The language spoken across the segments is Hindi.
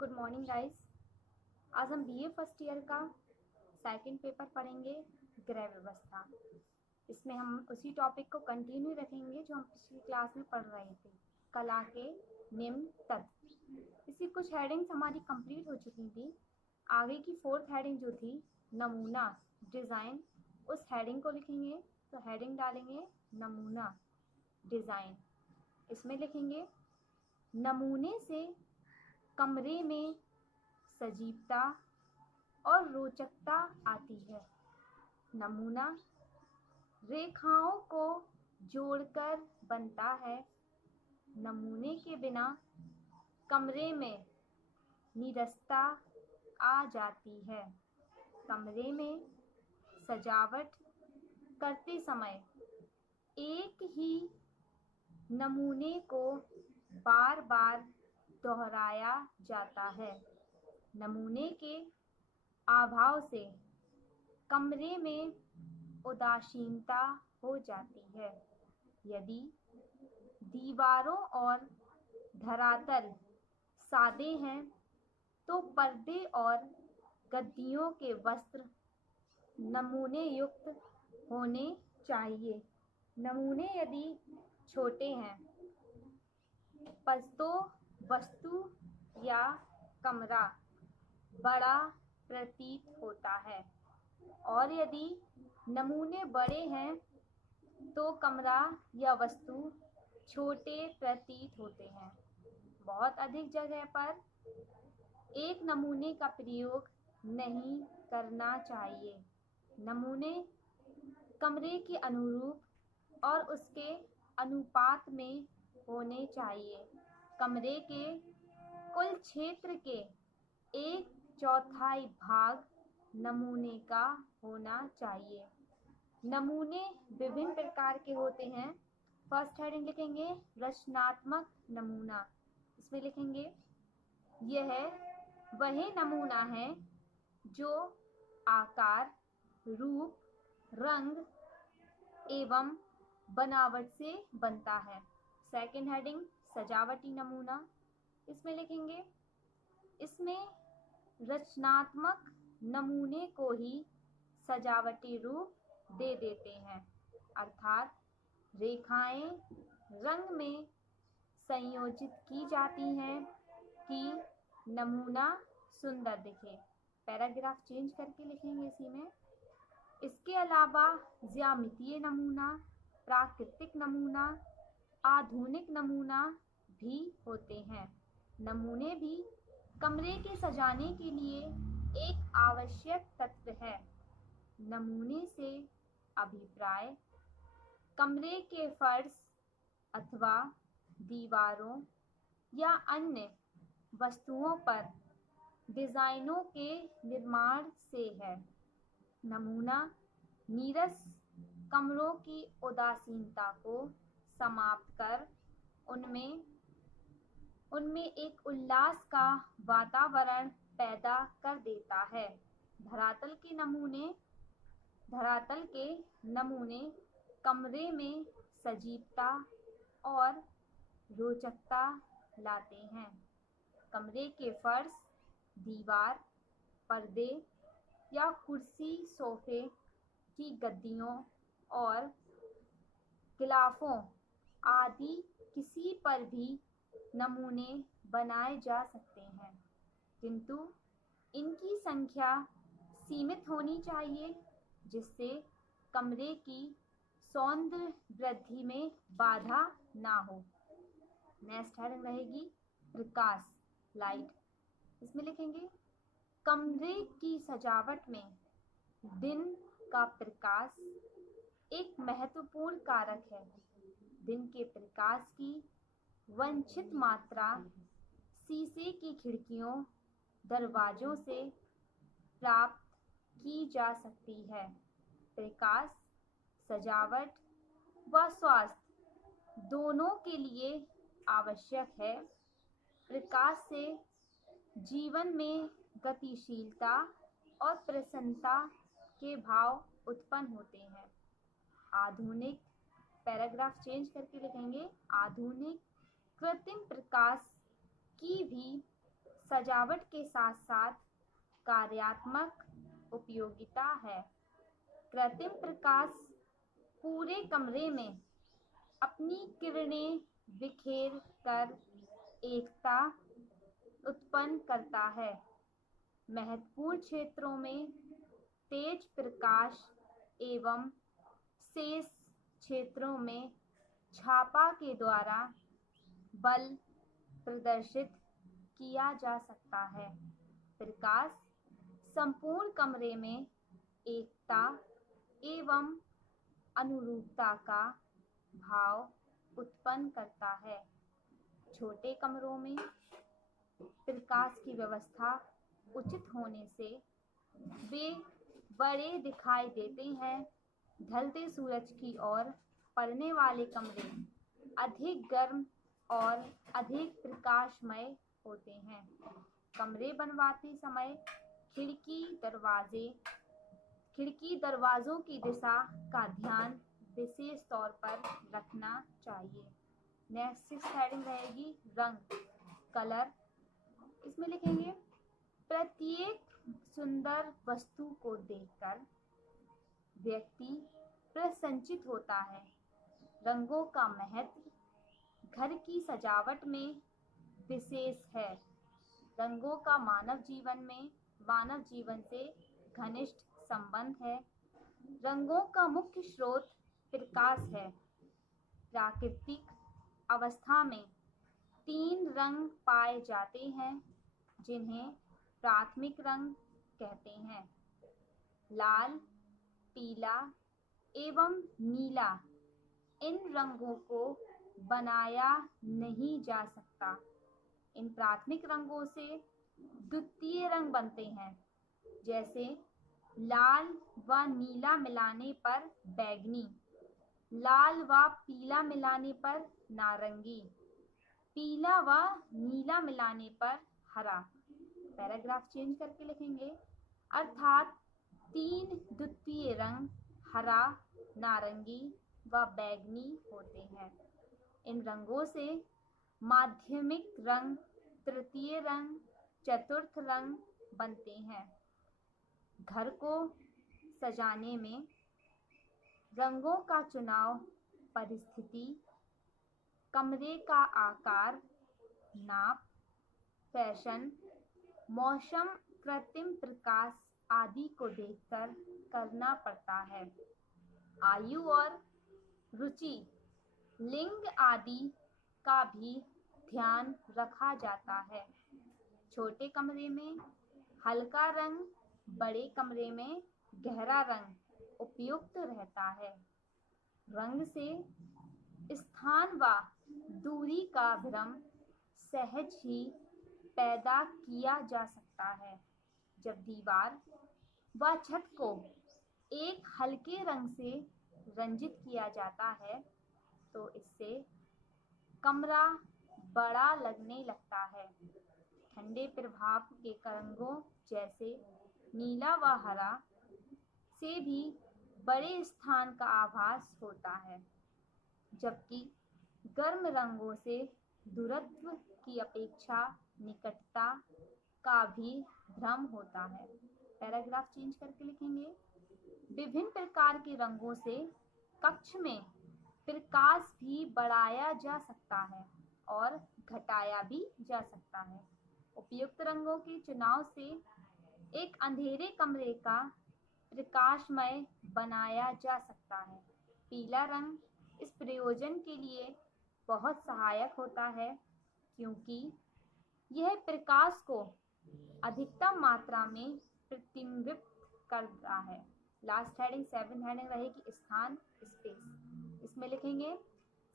Good morning guys. आज हम बीए फर्स्ट ईयर का सेकंड पेपर पढ़ेंगे, गृह व्यवस्था। इसमें हम उसी टॉपिक को कंटिन्यू रखेंगे जो हम पिछली क्लास में पढ़ रहे थे, कला के निम्न तत्व। इसकी कुछ हेडिंग्स हमारी कंप्लीट हो चुकी थी। आगे की फोर्थ हेडिंग जो थी नमूना डिज़ाइन, उस हेडिंग को लिखेंगे। तो हेडिंग डालेंगे नमूना डिज़ाइन। इसमें लिखेंगे नमूने से कमरे में सजीवता और रोचकता आती है। नमूना रेखाओं को जोड़कर बनता है। नमूने के बिना कमरे में नीरसता आ जाती है। कमरे में सजावट करते समय एक ही नमूने को बार बार दोहराया जाता है। नमूने के अभाव से कमरे में उदासीनता हो जाती है। यदि दीवारों और धरातल सादे हैं तो पर्दे और गद्दियों के वस्त्र नमूने युक्त होने चाहिए। नमूने यदि छोटे हैं तो वस्तु या कमरा बड़ा प्रतीत होता है, और यदि नमूने बड़े हैं तो कमरा या वस्तु छोटे प्रतीत होते हैं। बहुत अधिक जगह पर एक नमूने का प्रयोग नहीं करना चाहिए। नमूने कमरे के अनुरूप और उसके अनुपात में होने चाहिए। कमरे के कुल क्षेत्र के 1/4 भाग नमूने का होना चाहिए। नमूने विभिन्न प्रकार के होते हैं। फर्स्ट हेडिंग लिखेंगे रचनात्मक नमूना। इसमें लिखेंगे यह वही नमूना है जो आकार, रूप, रंग एवं बनावट से बनता है। सेकंड हेडिंग सजावटी नमूना। इसमें लिखेंगे इसमें रचनात्मक नमूने को ही सजावटी रूप दे देते हैं, अर्थात रेखाएं रंग में संयोजित की जाती हैं कि नमूना सुंदर दिखे। पैराग्राफ चेंज करके लिखेंगे इसी में। इसके अलावा ज्यामितीय नमूना, प्राकृतिक नमूना, आधुनिक नमूना भी होते हैं। नमूने भी कमरे के सजाने के लिए एक आवश्यक तत्व है। नमूने से अभिप्राय कमरे के फर्श अथवा दीवारों या अन्य वस्तुओं पर डिजाइनों के निर्माण से है। नमूना नीरस कमरों की उदासीनता को समाप्त कर उनमें एक उल्लास का वातावरण पैदा कर देता है। धरातल के नमूने कमरे में सजीवता और रोचकता लाते हैं। कमरे के फर्श, दीवार, पर्दे या कुर्सी, सोफे की गद्दियों और गिलाफों आदि किसी पर भी नमूने बनाए जा सकते हैं, किंतु इनकी संख्या सीमित होनी चाहिए जिससे कमरे की सौंदर्य वृद्धि में बाधा ना हो। नेक्स्ट हेडिंग रहेगी प्रकाश, लाइट। इसमें लिखेंगे कमरे की सजावट में दिन का प्रकाश एक महत्वपूर्ण कारक है। दिन के प्रकाश की वांछित मात्रा शीशे की खिड़कियों, दरवाजों से प्राप्त की जा सकती है। प्रकाश सजावट व स्वास्थ्य दोनों के लिए आवश्यक है। प्रकाश से जीवन में गतिशीलता और प्रसन्नता के भाव उत्पन्न होते हैं। आधुनिक, पैराग्राफ चेंज करके लिखेंगे आधुनिक कृत्रिम प्रकाश की भी सजावट के साथ साथ कार्यात्मक उपयोगिता है। कृत्रिम प्रकाश पूरे कमरे में अपनी किरणें बिखेर कर एकता उत्पन्न करता है। महत्वपूर्ण क्षेत्रों में तेज प्रकाश एवं शेष क्षेत्रों में छापा के द्वारा बल प्रदर्शित किया जा सकता है। प्रकाश संपूर्ण कमरे में एकता एवं अनुरूपता का भाव उत्पन्न करता है। छोटे कमरों में प्रकाश की व्यवस्था उचित होने से वे बड़े दिखाई देते हैं। ढलते सूरज की ओर पड़ने वाले कमरे अधिक गर्म और अधिक प्रकाशमय होते हैं। कमरे बनवाते समय खिड़की दरवाजों की दिशा का ध्यान विशेष तौर पर रखना चाहिए। नेक्स्ट हेडिंग रहेगी रंग, कलर। इसमें लिखेंगे प्रत्येक सुंदर वस्तु को देखकर व्यक्ति प्रसन्नचित होता है। रंगों का महत्व घर की सजावट में विशेष है। रंगों का मानव जीवन से घनिष्ठ संबंध है। रंगों का मुख्य स्रोत प्रकाश है। प्राकृतिक अवस्था में 3 रंग पाए जाते हैं जिन्हें प्राथमिक रंग कहते हैं। लाल, पीला एवं नीला। इन रंगों को बनाया नहीं जा सकता। इन प्राथमिक रंगों से द्वितीय रंग बनते हैं, जैसे लाल व नीला मिलाने पर बैंगनी, लाल व पीला मिलाने पर नारंगी, पीला व नीला मिलाने पर हरा। पैराग्राफ चेंज करके लिखेंगे, अर्थात 3 द्वितीय रंग हरा, नारंगी व बैंगनी होते हैं। इन रंगों से माध्यमिक रंग, तृतीय रंग, चतुर्थ रंग बनते हैं। घर को सजाने में रंगों का चुनाव परिस्थिति, कमरे का आकार, नाप, फैशन, मौसम, कृत्रिम प्रकाश आदि को देखकर करना पड़ता है। आयु और रुचि, लिंग आदि का भी ध्यान रखा जाता है। छोटे कमरे में हल्का रंग, बड़े कमरे में गहरा रंग उपयुक्त रहता है। रंग से स्थान व दूरी का भ्रम सहज ही पैदा किया जा सकता है। जब दीवार व छत को एक हल्के रंग से रंजित किया जाता है तो इससे कमरा बड़ा लगने लगता है। ठंडे प्रभाव के रंगों जैसे नीला व हरा से भी बड़े स्थान का आभास होता है, जबकि गर्म रंगों से दूरत्व की अपेक्षा निकटता का भी भ्रम होता है। पैराग्राफ चेंज करके लिखेंगे, विभिन्न प्रकार के रंगों से कक्ष में प्रकाश भी बढ़ाया जा सकता है और घटाया भी जा सकता है। उपयुक्त रंगों के चुनाव से एक अंधेरे कमरे का प्रकाशमय बनाया जा सकता है। पीला रंग इस प्रयोजन के लिए बहुत सहायक होता है क्योंकि यह प्रकाश को अधिकतम मात्रा में प्रतिबिंबित करता है। लास्ट हेडिंग 7 हेडिंग रहेगी स्थान, स्पेस। इसमें लिखेंगे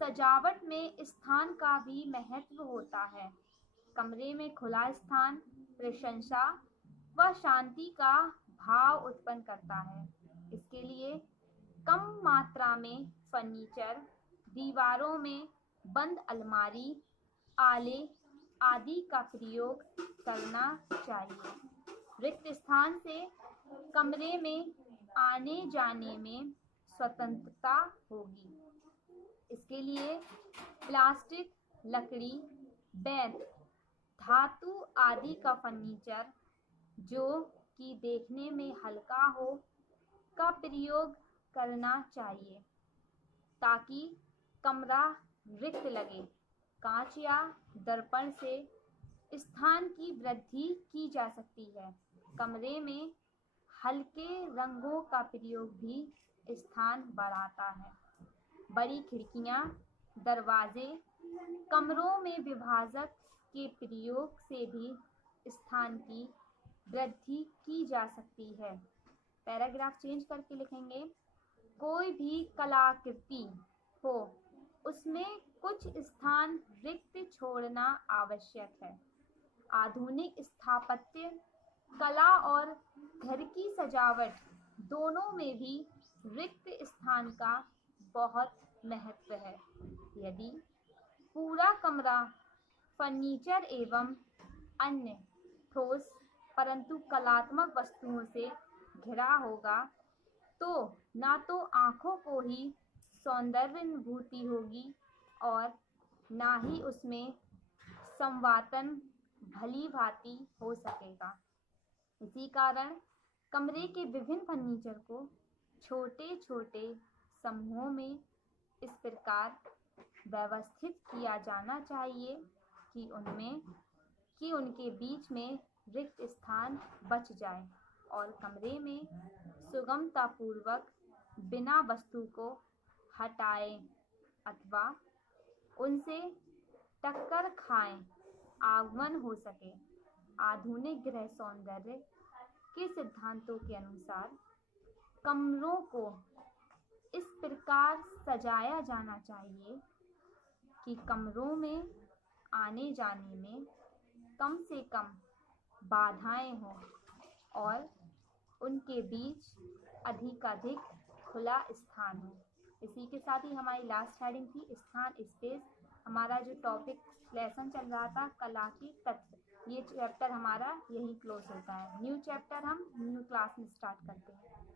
सजावट में स्थान का भी महत्व होता है। कमरे में खुला स्थान प्रशंसा व शांति का भाव उत्पन्न करता है। इसके लिए कम मात्रा में फर्नीचर, दीवारों में बंद अलमारी, आले आदि का प्रयोग करना चाहिए। रिक्त स्थान से कमरे में आने जाने में स्वतंत्रता होगी। इसके लिए प्लास्टिक, लकड़ी, बेंत, धातु आदि का फर्नीचर जो कि देखने में हल्का हो का प्रयोग करना चाहिए ताकि कमरा रिक्त लगे। कांच या दर्पण से स्थान की वृद्धि की जा सकती है। कमरे में हल्के रंगों का प्रयोग भी स्थान बढ़ाता है। बड़ी खिड़कियां, दरवाजे कमरों में विभाजक के प्रयोग से भी स्थान की वृद्धि की जा सकती है। पैराग्राफ चेंज करके लिखेंगे, कोई भी कलाकृति हो उसमें कुछ स्थान रिक्त छोड़ना आवश्यक है। आधुनिक स्थापत्य कला और घर की सजावट दोनों में भी रिक्त स्थान का बहुत महत्व है। यदि पूरा कमरा फर्नीचर एवं अन्य ठोस परंतु कलात्मक वस्तुओं से घिरा होगा तो ना तो आँखों को ही सौंदर्य अनुभूति होगी और ना ही उसमें संवातन भली भांति हो सकेगा। इसी कारण कमरे के विभिन्न फर्नीचर को छोटे छोटे समूहों में इस प्रकार व्यवस्थित किया जाना चाहिए कि उनके बीच में रिक्त स्थान बच जाए और कमरे में सुगमतापूर्वक बिना वस्तु को हटाए अथवा उनसे टक्कर खाए आगमन हो सके। आधुनिक गृह सौंदर्य के सिद्धांतों के अनुसार कमरों को इस प्रकार सजाया जाना चाहिए कि कमरों में आने जाने में कम से कम बाधाएं हों और उनके बीच अधिकाधिक खुला स्थान हो। इसी के साथ ही हमारी लास्ट हेडिंग थी स्थान स्पेस। हमारा जो टॉपिक लेसन चल रहा था कला के तत्व, ये चैप्टर हमारा यही क्लोज होता है। न्यू चैप्टर हम न्यू क्लास में स्टार्ट करते हैं।